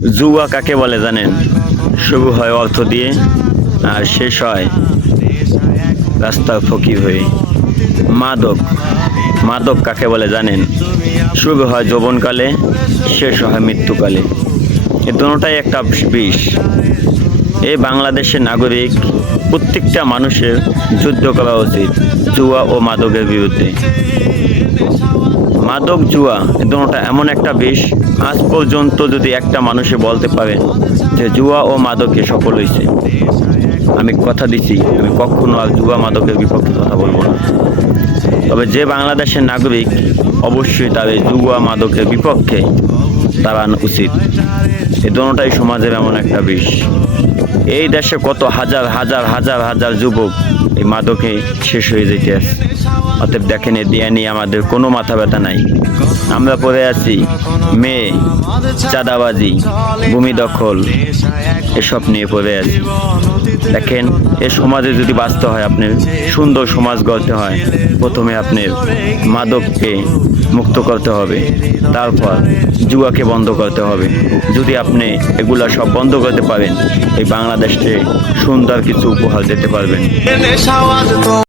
জুয়া কাকে বলে জানেন? শুরু হয় অর্থ দিয়ে আর শেষ হয় রাস্তার ফকির হয়ে। মাদক, মাদক কাকে বলে জানেন? শুরু হয় যৌবনকালে, শেষ হয় মৃত্যুকালে। এ দুটোটাই একটা বিষ। এই বাংলাদেশের নাগরিক প্রত্যেকটা মানুষের যুদ্ধ করা উচিত জুয়া ও মাদকের বিরুদ্ধে। মাদক জুয়া এ দুটোটা এমন একটা বিষ, আজ পর্যন্ত যদি একটা মানুষে বলতে পারে যে জুয়া ও মাদকে সফল হয়েছে, আমি কথা দিচ্ছি আমি কখনো আর জুয়া মাদকের বিপক্ষে কথা বলবো না। তবে যে বাংলাদেশের নাগরিক অবশ্যই তার এই জুয়া মাদকের বিপক্ষে দাঁড়ানো উচিত। এই দুটোটাই সমাজের এমন একটা বিষ। এই দেশে কত হাজার হাজার হাজার হাজার যুবক এই মাদকে শেষ হয়ে যেতে আছে। অতএব দেখেন, এ দিয়ে নিয়ে আমাদের কোনো মাথা ব্যথা নাই। আমরা পড়ে আছি মেয়ে, চাঁদাবাজি, ভূমি দখল, এসব নিয়ে পড়ে আছি। দেখেন, এ সমাজে যদি বাঁচতে হয়, আপনার সুন্দর সমাজ গড়তে হয়, প্রথমে আপনার মাদককে মুক্ত করতে হবে, তারপর জুয়াকে বন্ধ করতে হবে। যদি আপনি এগুলা সব বন্ধ করতে পারেন, এই বাংলাদেশকে সুন্দর কিছু উপহার দিতে পারবেন।